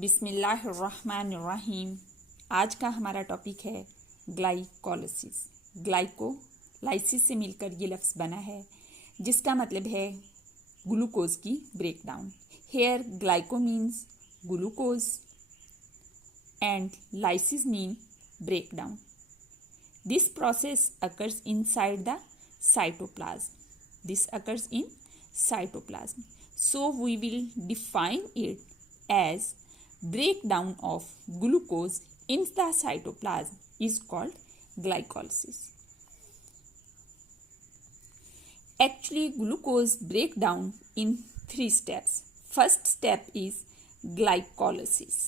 बिस्मिल्लाहिर्रहमानिर्रहीम। आज का हमारा टॉपिक है ग्लाइकोलाइसिस। ग्लाइकोलाइसिस से मिलकर ये लफ्ज़ बना है जिसका मतलब है ग्लूकोज की breakdown. Here glyco means glucose and lysis mean breakdown. This process occurs inside the cytoplasm. This occurs in cytoplasm. So we will define it as breakdown of glucose in the cytoplasm is called glycolysis. Actually, glucose break down in 3 steps. First step is glycolysis,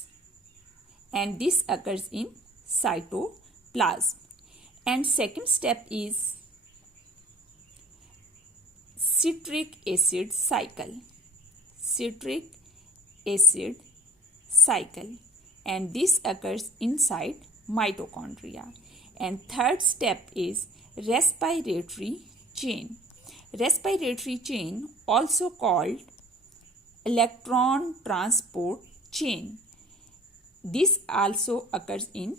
and this occurs in cytoplasm. And second step is citric acid cycle. Citric acid cycle, and this occurs inside mitochondria. And third step is respiratory chain. Respiratory chain, also called electron transport chain. This also occurs in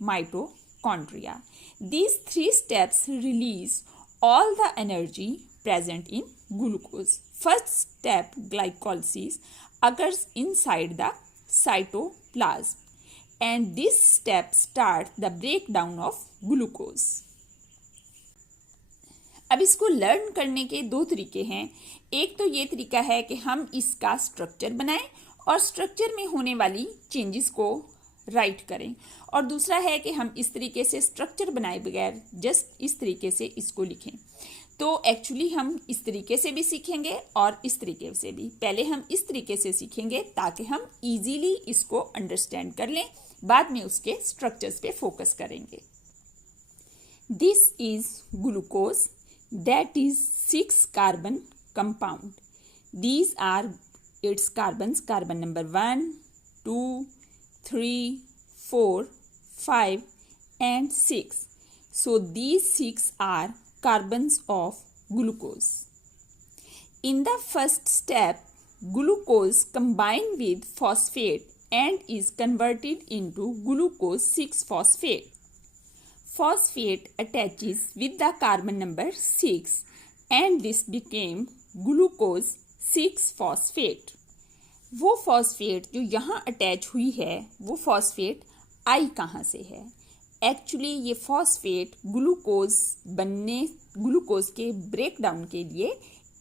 mitochondria. These 3 steps release all the energy present in glucose. First step, glycolysis, occurs inside the cytoplasm, and this step starts the breakdown of glucose. अब इसको learn करने के 2 तरीके हैं। एक तो ये तरीका है कि हम इसका स्ट्रक्चर बनाएं और स्ट्रक्चर में होने वाली चेंजेस को राइट करें, और दूसरा है कि हम इस तरीके से स्ट्रक्चर बनाए बगैर जस्ट इस तरीके से इसको लिखें। तो एक्चुअली हम इस तरीके से भी सीखेंगे और इस तरीके से भी। पहले हम इस तरीके से सीखेंगे ताकि हम इजीली इसको अंडरस्टैंड कर लें, बाद में उसके स्ट्रक्चर्स पे फोकस करेंगे। This is glucose, that is 6 carbon compound. These are its carbons, carbon number 1, 2, 3, 4, 5 and 6. So these 6 are carbons of glucose. In the first step, glucose combines with phosphate and is converted into glucose 6-phosphate. Phosphate attaches with the carbon number 6 and this became glucose 6-phosphate. वो phosphate जो यहाँ attach हुई है वो phosphate आई कहाँ से है? Actually ये फॉस्फेट ग्लूकोज के ब्रेकडाउन के लिए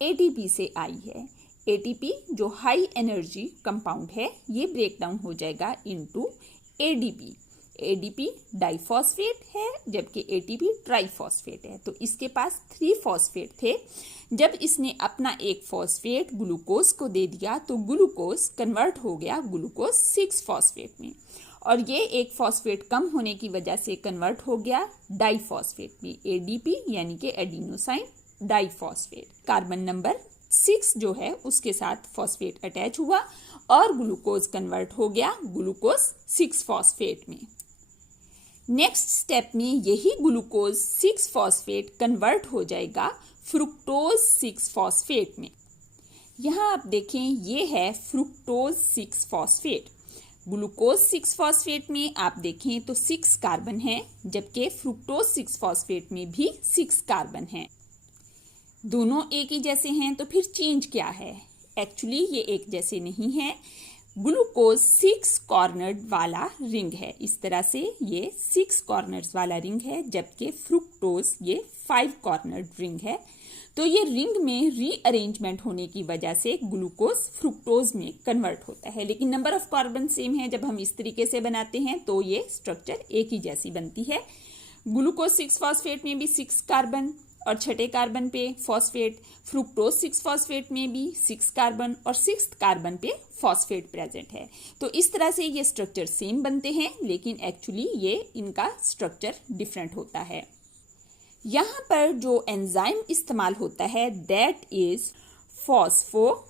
एटीपी से आई है। एटीपी जो हाई एनर्जी कंपाउंड है ये ब्रेकडाउन हो जाएगा इनटू एडीपी। एडीपी डाइफॉस्फेट है जबकि एटीपी ट्राइफॉस्फेट है। तो इसके पास 3 फॉस्फेट थे। जब इसने अपना एक फॉस्फेट ग्लूकोज को दे दिया तो ग्लूकोज कन्वर्ट हो गया ग्लूकोज 6-फॉस्फेट में, और ये एक फॉस्फेट कम होने की वजह से कन्वर्ट हो गया डाइफॉस्फेट में, एडीपी यानी कि एडिनोसाइन डाइफॉस्फेट। कार्बन नंबर 6 जो है उसके साथ फॉस्फेट अटैच हुआ और ग्लूकोज कन्वर्ट हो गया ग्लूकोज 6-फॉस्फेट में। नेक्स्ट स्टेप में यही ग्लूकोज 6-फॉस्फेट कन्वर्ट हो जाएगा फ्रुक्टोज 6-फॉस्फेट में। यहाँ आप देखें ये है फ्रुक्टोज 6-फॉस्फेट। ग्लूकोज 6-फॉस्फेट में आप देखें तो 6 कार्बन है जबकि फ्रुक्टोज 6-फॉस्फेट में भी 6 कार्बन है। दोनों एक ही जैसे हैं तो फिर चेंज क्या है? एक्चुअली ये एक जैसे नहीं है। ग्लूकोज 6 कॉर्नर्ड वाला रिंग है, इस तरह से ये 6 कॉर्नर्स वाला रिंग है, जबकि फ्रुक्टोज ये 5 कॉर्नर्ड रिंग है। तो ये रिंग में रीअरेंजमेंट होने की वजह से ग्लूकोज फ्रुक्टोज में कन्वर्ट होता है, लेकिन नंबर ऑफ कार्बन सेम है। जब हम इस तरीके से बनाते हैं तो ये स्ट्रक्चर एक ही जैसी बनती है। ग्लूकोज 6-फॉस्फेट में भी 6 कार्बन और 6ठे कार्बन पे फॉस्फेट, फ्रुक्टोज 6-फॉस्फेट में भी 6 कार्बन और 6th कार्बन पे फॉस्फेट प्रेजेंट है। तो इस तरह से ये स्ट्रक्चर सेम बनते हैं, लेकिन एक्चुअली ये इनका स्ट्रक्चर डिफरेंट होता है। यहाँ पर जो एंजाइम इस्तेमाल होता है दैट इज फॉस्फोहेक्सोज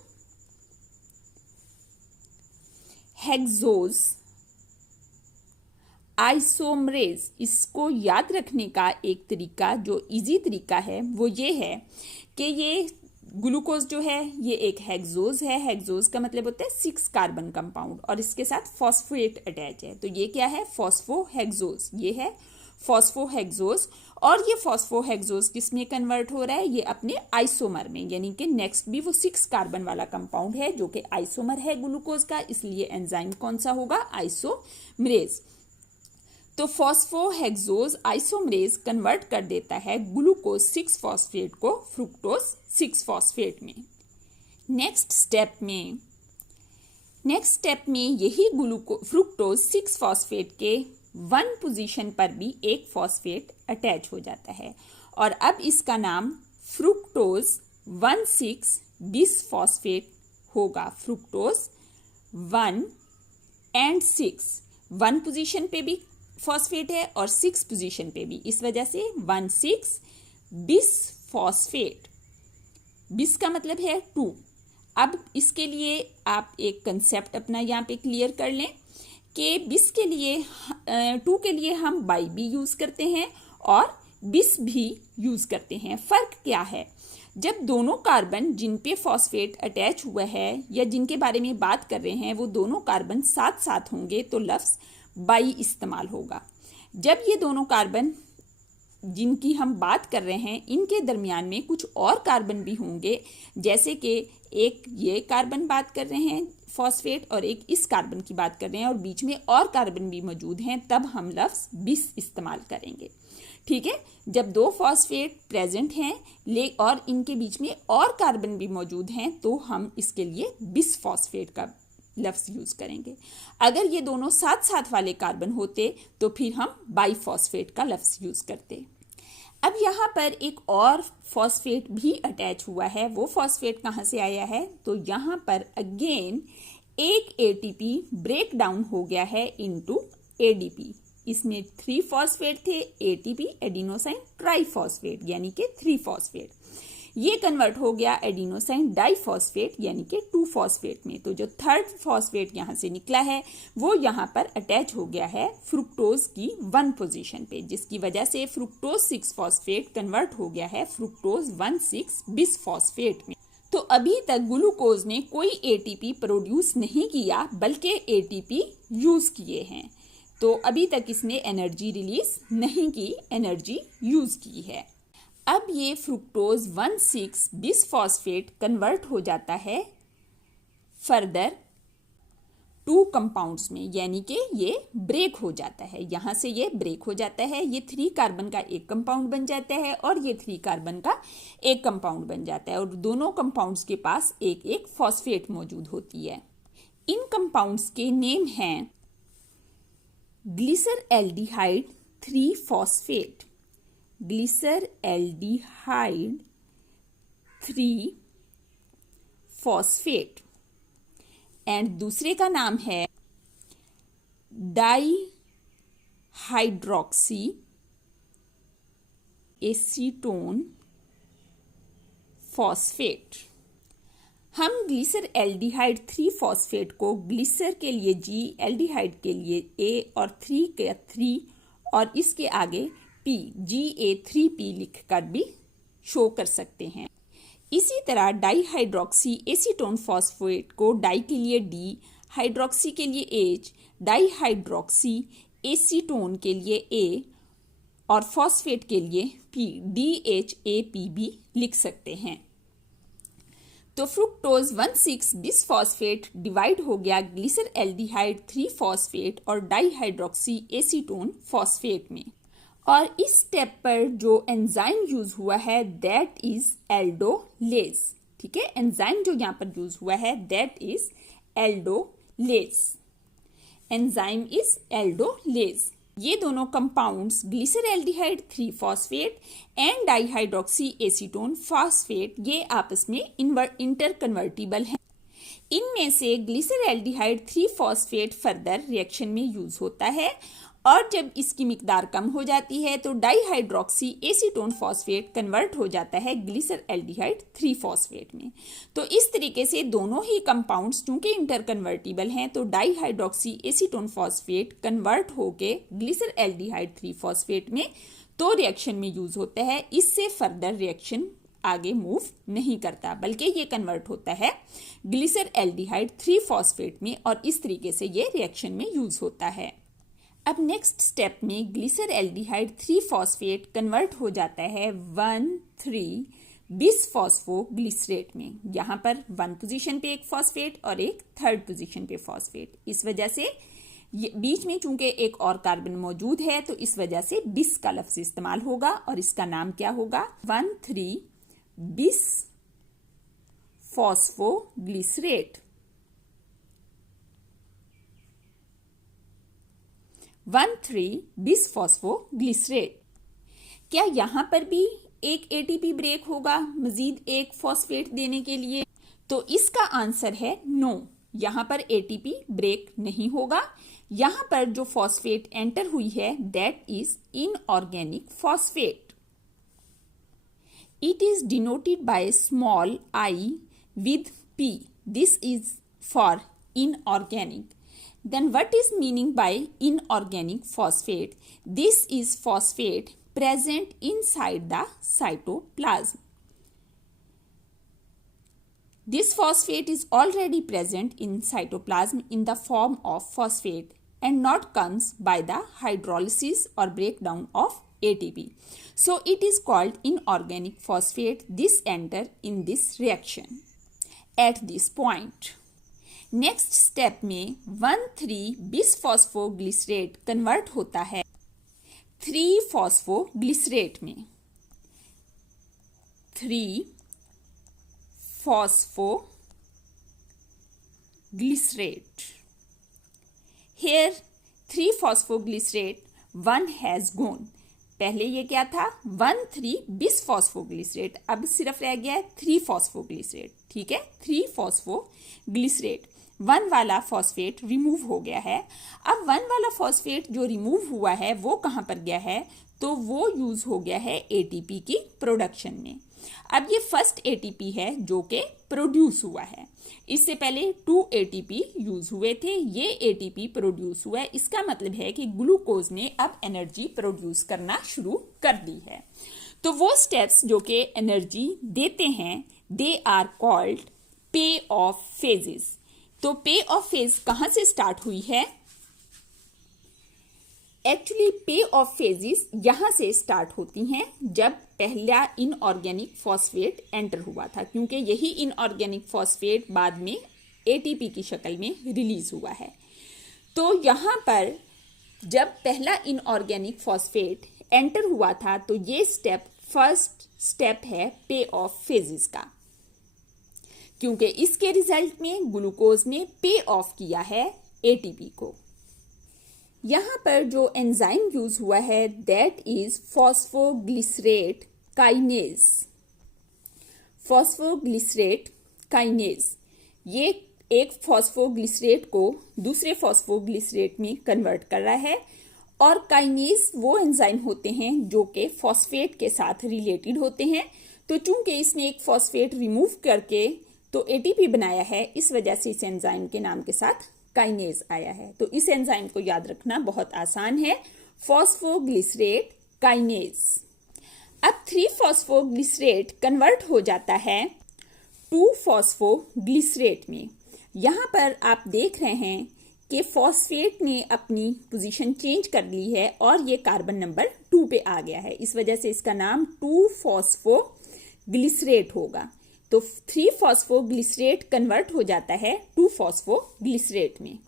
आइसोमरेज। इसको याद रखने का एक तरीका जो इजी तरीका है वो ये है कि ये ग्लूकोज जो है ये एक हेक्सोज है। हेक्सोज का मतलब होता है 6 कार्बन कंपाउंड और इसके साथ फॉस्फेट अटैच है, तो ये क्या है, फॉस्फोहेक्सोज। ये है फॉस्फोहेक्सोज और ये फॉस्फोहेक्सोज किस में कन्वर्ट हो रहा है, ये अपने आइसोमर में, यानी कि नेक्स्ट भी वो 6 कार्बन वाला कंपाउंड है जो कि आइसोमर है ग्लूकोज का, इसलिए एंजाइम कौन सा होगा, आइसोमरेज। तो फॉस्फोहेक्सोज आइसोमरेज कन्वर्ट कर देता है ग्लूकोज 6 फॉस्फेट को फ्रुक्टोज 6 फॉस्फेट में। नेक्स्ट स्टेप में यही फ्रुक्टोज 6 फॉस्फेट के 1 पोजीशन पर भी एक फॉस्फेट अटैच हो जाता है और अब इसका नाम फ्रुक्टोज 1,6 बिसफॉस्फेट होगा। फ्रुक्टोज 1 और 6 1 पोजीशन पे भी फॉस्फेट है और 6 पोजीशन पे भी, इस वजह से 1,6 बिसफॉस्फेट। बिस का मतलब है 2। अब इसके लिए आप एक कंसेप्ट अपना यहाँ पे क्लियर कर लें कि बिस के लिए 2 के लिए हम बाई भी यूज करते हैं और बिस भी यूज करते हैं। फर्क क्या है, जब दोनों कार्बन जिन पे फॉस्फेट अटैच हुआ है या जिनके बारे में बात कर रहे हैं वो दोनों कार्बन साथ साथ होंगे तो लफ्ज बाई इस्तेमाल होगा। जब ये दोनों कार्बन जिनकी हम बात कर रहे हैं इनके दरमियान में कुछ और कार्बन भी होंगे, जैसे कि एक ये कार्बन बात कर रहे हैं फॉस्फेट और एक इस कार्बन की बात कर रहे हैं और बीच में और कार्बन भी मौजूद हैं, तब हम लफ्ज बिस इस्तेमाल करेंगे। ठीक है, जब 2 फॉस्फेट प्रेजेंट हैं और इनके बीच में और कार्बन भी मौजूद हैं तो हम इसके लिए बिस फॉस्फेट का लफ्ज यूज करेंगे। अगर ये दोनों साथ साथ वाले कार्बन होते तो फिर हम बाईफॉस्फेट का लफ्ज यूज करते। अब यहाँ पर एक और फॉस्फेट भी अटैच हुआ है। वो फॉस्फेट कहाँ से आया है, तो यहाँ पर अगेन एक एटीपी ब्रेक डाउन हो गया है इनटू एडीपी। इसमें 3 फॉस्फेट थे, एटीपी एडिनोसाइन ट्राइफॉस्फेट यानी कि 3 फॉस्फेट। ये कन्वर्ट हो गया एडिनोसाइन डाइफॉस्फेट यानी कि 2 फॉस्फेट में। तो जो 3rd फॉस्फेट यहाँ से निकला है वो यहाँ पर अटैच हो गया है फ्रुक्टोज की 1 पोजीशन पे, जिसकी वजह से फ्रुक्टोज 6 फॉस्फेट कन्वर्ट हो गया है फ्रुक्टोज 1,6 बिसफॉस्फेट में। तो अभी तक ग्लूकोज ने कोई एटीपी प्रोड्यूस नहीं किया बल्कि एटीपी यूज किए हैं। तो अभी तक इसने एनर्जी रिलीज नहीं की, एनर्जी यूज की है। अब ये फ्रुक्टोज 1,6 बिसफॉस्फेट कन्वर्ट हो जाता है फर्दर 2 कंपाउंड्स में, यानी कि ये ब्रेक हो जाता है। यहाँ से ये ब्रेक हो जाता है, ये 3 कार्बन का एक कंपाउंड बन जाता है और ये 3 कार्बन का एक कंपाउंड बन जाता है और दोनों कंपाउंड्स के पास एक एक फॉस्फेट मौजूद होती है। इन कंपाउंड्स के नेम हैं ग्लिसरएल्डिहाइड 3 फॉस्फेट, ग्लिसरएल्डिहाइड 3 फॉस्फेट, एंड दूसरे का नाम है डाईहाइड्रोक्सी एसीटोन फॉस्फेट। हम ग्लिसरएल्डिहाइड 3 फॉस्फेट को ग्लिसर के लिए G, एल्डिहाइड के लिए A और 3 के 3 और इसके आगे P, GA3P लिखकर भी शो कर सकते हैं। इसी तरह डाईहाइड्रोक्सी एसीटोन फॉस्फेट को डाई के लिए D, हाइड्रोक्सी के लिए H, डाईहाइड्रोक्सी एसीटोन के लिए A और फॉस्फेट के लिए P, DHAP भी लिख सकते हैं। तो फ्रुक्टोज 1,6 बिसफॉस्फेट डिवाइड हो गया ग्लिसरएल्डिहाइड 3 फॉस्फेट और डाईहाइड्रोक्सी एसीटोन फॉस्फेट में। और इस स्टेप पर जो एंजाइम यूज हुआ है दैट इज एल्डोलेज। ठीक है, एंजाइम जो यहाँ पर यूज हुआ है that is aldolase. Enzyme is aldolase. ये दोनों compounds glyceraldehyde 3 phosphate and dihydroxy acetone phosphate ये आपस में इंटर कन्वर्टिबल हैं। इनमें से ग्लिसरएल्डिहाइड 3 फॉस्फेट फर्दर रिएक्शन में यूज होता है और जब इसकी मिकदार कम हो जाती है तो डाईहाइड्रोक्सी एसीटोन फॉस्फेट कन्वर्ट हो जाता है ग्लिसरएल्डिहाइड 3 फॉस्फेट में। तो इस तरीके से दोनों ही कंपाउंड्स चूंकि इंटर कन्वर्टिबल हैं तो डाईहाइड्रोक्सी एसीटोन फॉस्फेट कन्वर्ट होके ग्लिसरएल्डिहाइड 3 फॉस्फेट में तो रिएक्शन में यूज होता है। इससे फर्दर रिएक्शन आगे मूव नहीं करता, बल्कि ये कन्वर्ट होता है ग्लिसर एल्डिहाइड 3 फॉस्फेट में और इस तरीके से ये रिएक्शन में यूज होता है। अब नेक्स्ट स्टेप में ग्लिसर एल्डिहाइड 3 फॉस्फेट कन्वर्ट हो जाता है 1,3 बिसफॉस्फोग्लिसरेट में। यहाँ पर 1 पोजीशन पे एक फॉस्फेट और एक 3rd पोजीशन पे फॉस्फेट। इस वजह से बीच में चूंकि एक और कार्बन मौजूद है तो इस वजह से बिस का लफ्ज इस्तेमाल होगा और इसका नाम क्या होगा? 1,3 बिसफॉस्फोग्लिसरेट। 1,3 बिसफॉस्फोग्लिसरेट। क्या यहां पर भी एक एटीपी ब्रेक होगा मजीद एक फॉस्फेट देने के लिए? तो इसका आंसर है नो, यहां पर एटीपी ब्रेक नहीं होगा। यहां पर जो फॉस्फेट एंटर हुई है that is inorganic phosphate. It is denoted by small I with P. This is for inorganic. Then what is meaning by inorganic phosphate? This is phosphate present inside the cytoplasm. This phosphate is already present in cytoplasm in the form of phosphate and not comes by the hydrolysis or breakdown of ATP. So it is called inorganic phosphate. This enter in this reaction at this point. Next step में 1,3 bisphosphoglycerate convert होता है 3 phosphoglycerate में। 3 phosphoglycerate. Here 3 phosphoglycerate 1 has gone. पहले ये क्या था? 1,3 bisphosphoglycerate. अब सिर्फ रह गया है 3 फॉस्फोग्लिसरेट। ठीक है, 3 फॉस्फोग्लिसरेट। 1 वाला फॉस्फेट रिमूव हो गया है। अब 1 वाला फॉस्फेट जो रिमूव हुआ है वो कहाँ पर गया है? तो वो यूज हो गया है एटीपी की प्रोडक्शन में। अब ये फर्स्ट एटीपी है जो कि प्रोड्यूस हुआ है। इससे पहले 2 एटीपी यूज हुए थे, ये एटीपी प्रोड्यूस हुआ है। इसका मतलब है कि ग्लूकोज ने अब एनर्जी प्रोड्यूस करना शुरू कर दी है। तो वो स्टेप्स जो कि एनर्जी देते हैं दे आर कॉल्ड पे ऑफ फेजेस। तो पे ऑफ फेज कहां से स्टार्ट हुई है? एक्चुअली पे ऑफ फेजेस यहां से स्टार्ट होती हैं जब पहला इनऑर्गेनिक फॉस्फेट एंटर हुआ था, क्योंकि यही इनऑर्गेनिक फॉस्फेट बाद में एटीपी की शक्ल में रिलीज हुआ है। तो यहां पर जब पहला इनऑर्गेनिक फॉस्फेट एंटर हुआ था तो ये स्टेप फर्स्ट स्टेप है पे ऑफ फेजेस का, क्योंकि इसके रिजल्ट में ग्लूकोज ने पे ऑफ किया है एटीपी को। यहां पर जो एंजाइम यूज हुआ है that is phosphoglycerate kinase. Phosphoglycerate kinase ये एक फॉस्फोग्लिसरेट को दूसरे फॉस्फोग्लिसरेट में कन्वर्ट कर रहा है, और काइनेज वो एंजाइम होते हैं जो कि फॉस्फेट के साथ रिलेटेड होते हैं। तो चूंकि इसने एक फॉस्फेट रिमूव करके तो एटीपी बनाया है, इस वजह से इस एंजाइम के नाम के साथ काइनेज आया है। तो इस एंजाइम को याद रखना बहुत आसान है, फॉस्फोग्लिसरेट काइनेज। अब 3 फॉस्फोग्लिसरेट कन्वर्ट हो जाता है 2 फॉस्फोग्लिसरेट में। यहां पर आप देख रहे हैं कि फॉस्फेट ने अपनी पोजीशन चेंज कर ली है और ये कार्बन नंबर 2 पे आ गया है। इस वजह से इसका नाम 2 फॉस्फोग्लिसरेट होगा। तो 3 फॉस्फोग्लिसरेट कन्वर्ट हो जाता है 2 फॉस्फोग्लिसरेट में,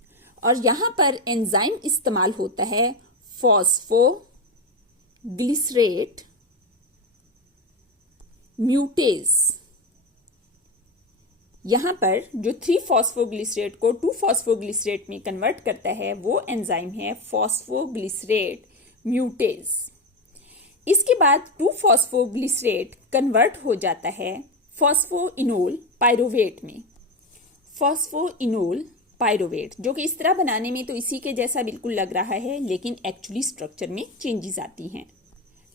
और यहां पर एंजाइम इस्तेमाल होता है फॉस्फोग्लिसरेट म्यूटेज। यहां पर जो 3 फॉस्फोग्लिसरेट को 2 फॉस्फोग्लिसरेट में कन्वर्ट करता है वो एंजाइम है फॉस्फोग्लिसरेट म्यूटेज। इसके बाद 2 फॉस्फोग्लिसरेट कन्वर्ट हो जाता है फॉस्फोइनोल पायरोवेट में। फॉस्फोइनोल पायरोवेट जो कि इस तरह बनाने में तो इसी के जैसा बिल्कुल लग रहा है, लेकिन एक्चुअली स्ट्रक्चर में चेंजेस आती हैं।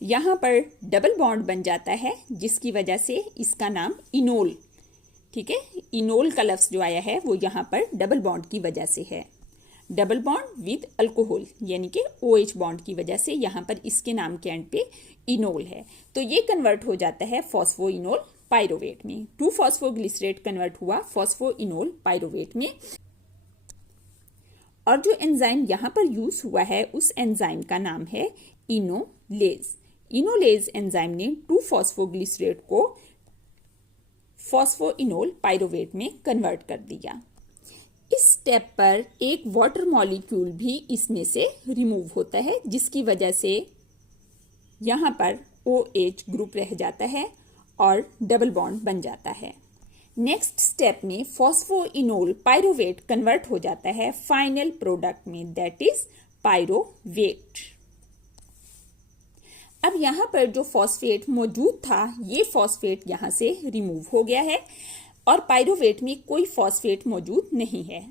यहाँ पर डबल बॉन्ड बन जाता है जिसकी वजह से इसका नाम इनोल, ठीक है, इनोल का लफ्ज जो आया है वो यहाँ पर डबल बॉन्ड की वजह से है। डबल बॉन्ड विद अल्कोहल यानी कि OH बॉन्ड की वजह से यहाँ पर इसके नाम के एंड पे इनोल है। तो ये कन्वर्ट हो जाता है फॉस्फोइनोल पायरोवेट में। 2-फॉस्फोग्लिसरेट कन्वर्ट हुआ फॉस्फोइनोल पायरोवेट में। और जो एंजाइम यहाँ पर यूज हुआ है उस एंजाइम का नाम है इनोलेज। इनोलेज एंजाइम ने 2-फॉस्फोग्लिसरेट को फॉस्फोइनोल पायरोवेट में कन्वर्ट कर दिया। इस स्टेप पर एक वाटर मॉलिक्यूल भी इसमें से रिमूव होता है, जिसकी वजह से यहाँ पर OH ग्रुप रह जाता है और डबल बॉन्ड बन जाता है। नेक्स्ट स्टेप में फॉस्फोइनोल पायरोवेट कन्वर्ट हो जाता है फाइनल प्रोडक्ट में, दैट इज पायरोवेट। अब यहाँ पर जो फॉस्फेट मौजूद था ये फॉस्फेट यहाँ से रिमूव हो गया है और पायरोवेट में कोई फॉस्फेट मौजूद नहीं है।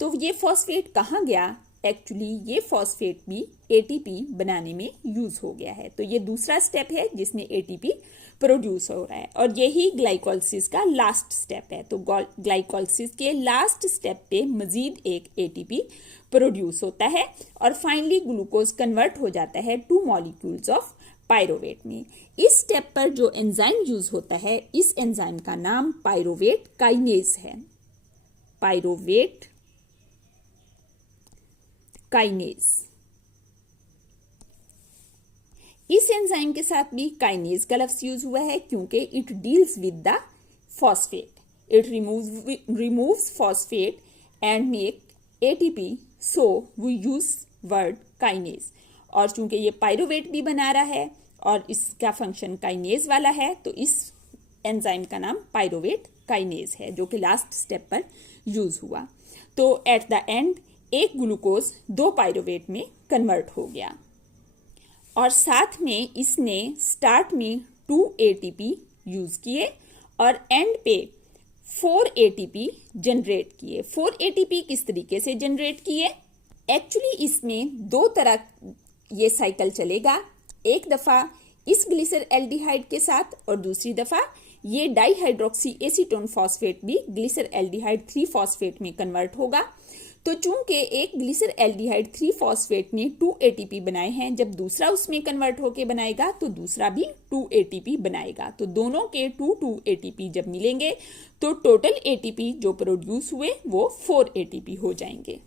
तो ये फॉस्फेट कहाँ गया? एक्चुअली ये फॉस्फेट भी ATP बनाने में यूज हो गया है। तो ये दूसरा स्टेप है जिसमें ATP प्रोड्यूस हो रहा है और यही ग्लाइकोलाइसिस का लास्ट स्टेप है। तो ग्लाइकोलाइसिस के लास्ट स्टेप पे मजीद एक ATP प्रोड्यूस होता है और फाइनली ग्लूकोज कन्वर्ट हो जाता है 2 मॉलिक्यूल्स ऑफ पायरोवेट में। इस स्टेप पर जो एंजाइम यूज होता है इस एंजाइम का नाम पायरोवेट काइनेज है। Pyruvate kinase. इस एंजाइम के साथ भी काइनेज का लफ्ज यूज हुआ है क्योंकि it deals with the phosphate, it removes phosphate and make ATP, so we use word kinase. और चूंकि ये पायरोवेट भी बना रहा है और इसका फंक्शन काइनेज वाला है तो इस एंजाइम का नाम पायरोवेट काइनेज है जो कि लास्ट स्टेप पर यूज हुआ। तो एट द एंड एक ग्लूकोज 2 पायरोवेट में कन्वर्ट हो गया और साथ में इसने स्टार्ट में 2 ATP यूज किए और एंड पे 4 ATP जनरेट किए। 4 ATP किस तरीके से जनरेट किए? एक्चुअली इसमें 2 तरह ये साइकिल चलेगा। एक दफा इस ग्लिसर एल्डिहाइड के साथ और दूसरी दफा ये डाइहाइड्रोक्सी एसीटोन फॉस्फेट भी ग्लिसर एल्डिहाइड 3 फॉस्फेट में कन्वर्ट होगा। तो चूंकि एक ग्लिसर एल्डिहाइड 3 फॉस्फेट ने 2 ATP बनाए हैं, जब दूसरा उसमें कन्वर्ट होके बनाएगा तो दूसरा भी 2 ATP बनाएगा। तो दोनों के 2 ATP जब मिलेंगे तो टोटल ATP जो प्रोड्यूस हुए वो 4 ATP हो जाएंगे।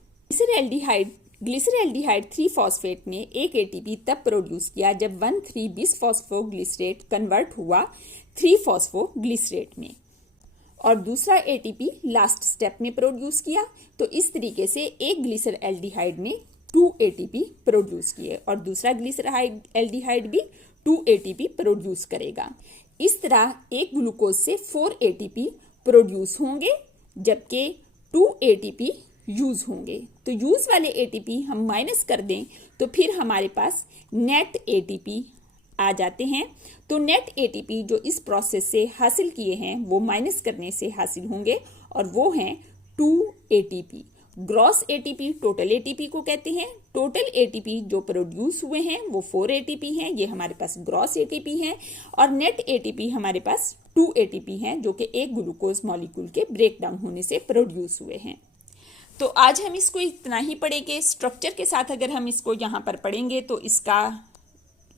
ग्लिसर एल्डिहाइड 3 फॉस्फेट ने एक ATP तब प्रोड्यूस किया जब 1,3-बिसफॉस्फोग्लिसरेट कन्वर्ट हुआ 3-फॉस्फोग्लिसरेट में और दूसरा ATP लास्ट स्टेप में प्रोड्यूस किया। तो इस तरीके से एक ग्लिसर एल्डिहाइड ने 2 ATP प्रोड्यूस किए और दूसरा ग्लिसर एल्डिहाइड भी 2 ATP प्रोड्यूस करेगा। इस तरह एक ग्लूकोज से 4 ATP प्रोड्यूस होंगे जबकि 2 ATP यूज होंगे। तो यूज वाले ATP हम माइनस कर दें तो फिर हमारे पास नेट ATP आ जाते हैं। तो नेट ATP जो इस प्रोसेस से हासिल किए हैं वो माइनस करने से हासिल होंगे और वो हैं 2 ATP। Gross ATP total ATP को कहते हैं। टोटल ATP जो प्रोड्यूस हुए हैं वो 4 ATP हैं, ये हमारे पास ग्रॉस ATP हैं और नेट ATP हमारे पास 2 ATP हैं जो कि एक ग्लूकोज मॉलिक्यूल के ब्रेक डाउन होने से प्रोड्यूस हुए हैं। तो आज हम इसको इतना ही पढ़ेंगे। स्ट्रक्चर के साथ अगर हम इसको यहाँ पर पढ़ेंगे तो इसका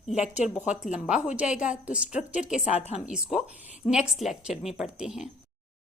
लेक्चर बहुत लंबा हो जाएगा। तो स्ट्रक्चर के साथ हम इसको नेक्स्ट लेक्चर में पढ़ते हैं।